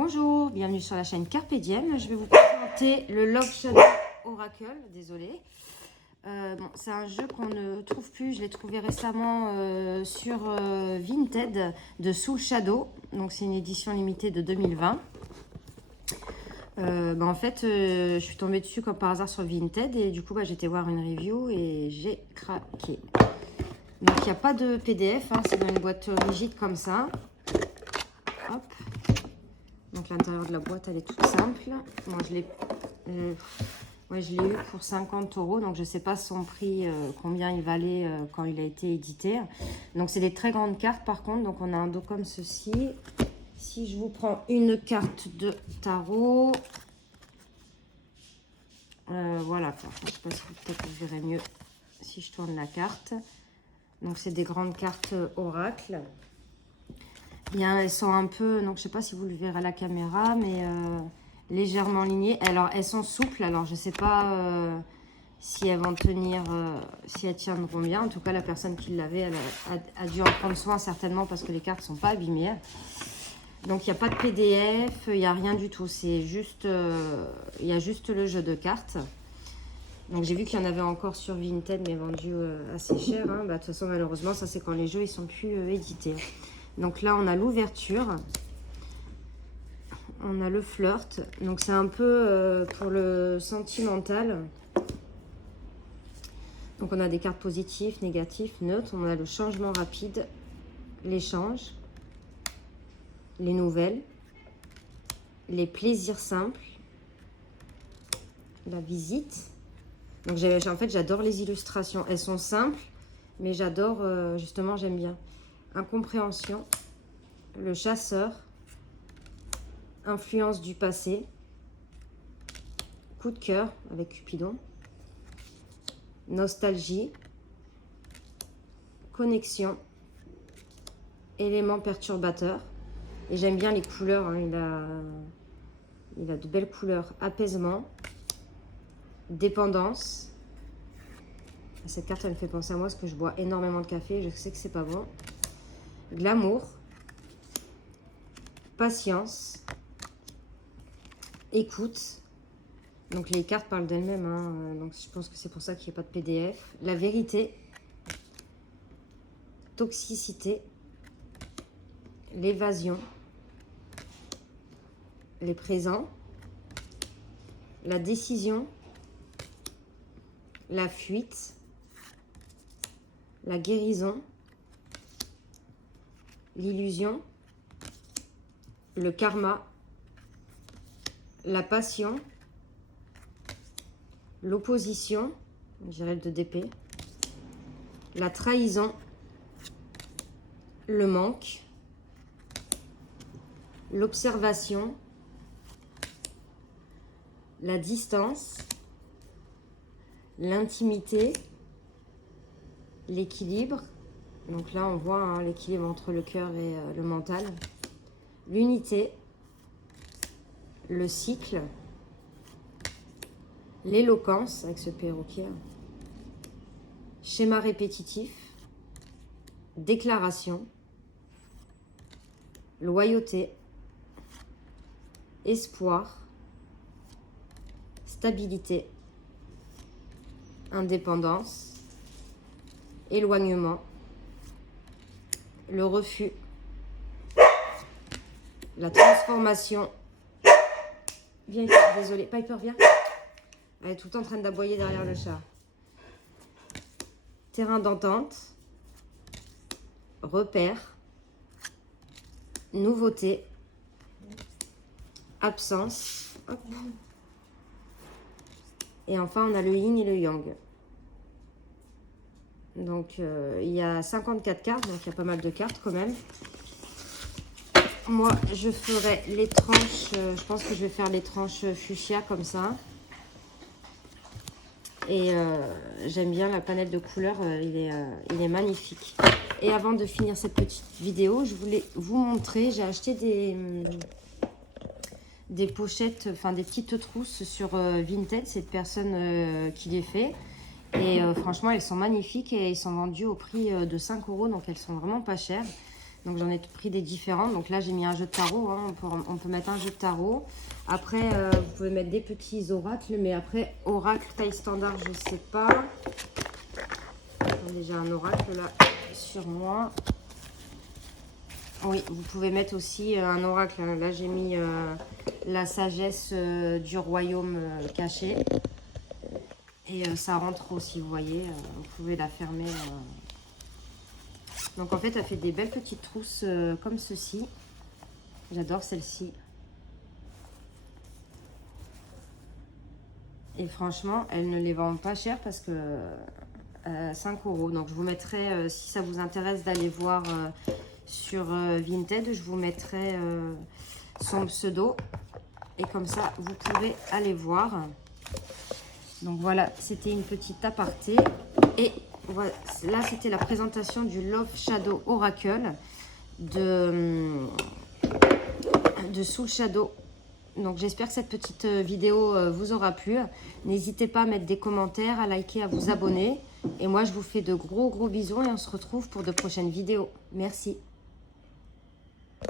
Bonjour, bienvenue sur la chaîne Carpe Diem. Je vais vous présenter le Love Shadow Oracle, désolé. Bon, c'est un jeu qu'on ne trouve plus, je l'ai trouvé récemment sur Vinted de Soul Shadow. Donc c'est une édition limitée de 2020. En fait, je suis tombée dessus comme par hasard sur Vinted et du coup j'étais voir une review et j'ai craqué. Donc il n'y a pas de PDF, hein, c'est dans une boîte rigide comme ça. Hop. Donc l'intérieur de la boîte elle est toute simple. Moi je l'ai eu pour 50 €, donc je ne sais pas son prix, combien il valait quand il a été édité. Donc c'est des très grandes cartes par contre, donc on a un dos comme ceci. Si je vous prends une carte de tarot, voilà, enfin, je ne sais pas si peut-être vous verrez mieux si je tourne la carte. Donc c'est des grandes cartes oracle. Bien, elles sont un peu, donc je sais pas si vous le verrez à la caméra, mais légèrement lignées. Alors elles sont souples, alors je sais pas si elles vont tenir, si elles tiendront bien. En tout cas la personne qui l'avait, elle a dû en prendre soin certainement parce que les cartes sont pas abîmées. Donc il n'y a pas de PDF, il n'y a rien du tout, c'est juste, il y a juste le jeu de cartes. Donc j'ai vu qu'il y en avait encore sur Vinted, mais vendu assez cher. Hein. De toute façon malheureusement ça c'est quand les jeux ils sont plus édités. Donc là, on a l'ouverture. On a le flirt. Donc c'est un peu pour le sentimental. Donc on a des cartes positives, négatives, neutres. On a le changement rapide, l'échange, les nouvelles, les plaisirs simples, la visite. Donc en fait, j'adore les illustrations. Elles sont simples, mais j'adore, justement, j'aime bien. Incompréhension, le chasseur, influence du passé, coup de cœur avec Cupidon, nostalgie, connexion, élément perturbateur. Et j'aime bien les couleurs, hein. Il a de belles couleurs. Apaisement, dépendance. Cette carte, elle me fait penser à moi parce que je bois énormément de café. Je sais que c'est pas bon. Glamour, patience, écoute. Donc les cartes parlent d'elles-mêmes, hein. Donc je pense que c'est pour ça qu'il n'y a pas de PDF. La vérité, toxicité, l'évasion, les présents, la décision, la fuite, la guérison, l'illusion, le karma, la passion, l'opposition, je dirais le 2 d'épée, la trahison, le manque, l'observation, la distance, l'intimité, l'équilibre. Donc là, on voit hein, l'équilibre entre le cœur et le mental. L'unité, le cycle, l'éloquence avec ce perroquet, schéma répétitif, déclaration, loyauté, espoir, stabilité, indépendance, éloignement, le refus, la transformation. Viens, désolé, Piper, viens. Elle est tout le temps en train d'aboyer derrière le chat. Terrain d'entente, repère, nouveauté, absence. Hop. Et enfin, on a le yin et le yang. Donc, il y a 54 cartes, donc il y a pas mal de cartes quand même. Moi, je ferai les tranches, je pense que je vais faire les tranches fuchsia comme ça. Et j'aime bien la palette de couleurs, il est magnifique. Et avant de finir cette petite vidéo, je voulais vous montrer, j'ai acheté des pochettes, enfin des petites trousses sur Vinted, cette personne qui les fait. Et franchement, elles sont magnifiques et elles sont vendues au prix de 5 €, donc elles sont vraiment pas chères. Donc j'en ai pris des différents. Donc là j'ai mis un jeu de tarot, hein. On peut mettre un jeu de tarot. Après vous pouvez mettre des petits oracles, mais après oracle taille standard je sais pas. J'ai un oracle là sur moi. Oui, vous pouvez mettre aussi un oracle. Là j'ai mis la sagesse du royaume caché. Et ça rentre aussi, vous voyez. Vous pouvez la fermer. Donc en fait, elle fait des belles petites trousses comme ceci. J'adore celle-ci. Et franchement, elle ne les vend pas cher parce que 5 €. Donc je vous mettrai, si ça vous intéresse d'aller voir sur Vinted, je vous mettrai son pseudo. Et comme ça, vous pourrez aller voir. Donc voilà, c'était une petite aparté. Et voilà, là, c'était la présentation du Love Shadow Oracle de Soul Shadow. Donc j'espère que cette petite vidéo vous aura plu. N'hésitez pas à mettre des commentaires, à liker, à vous abonner. Et moi, je vous fais de gros bisous et on se retrouve pour de prochaines vidéos. Merci.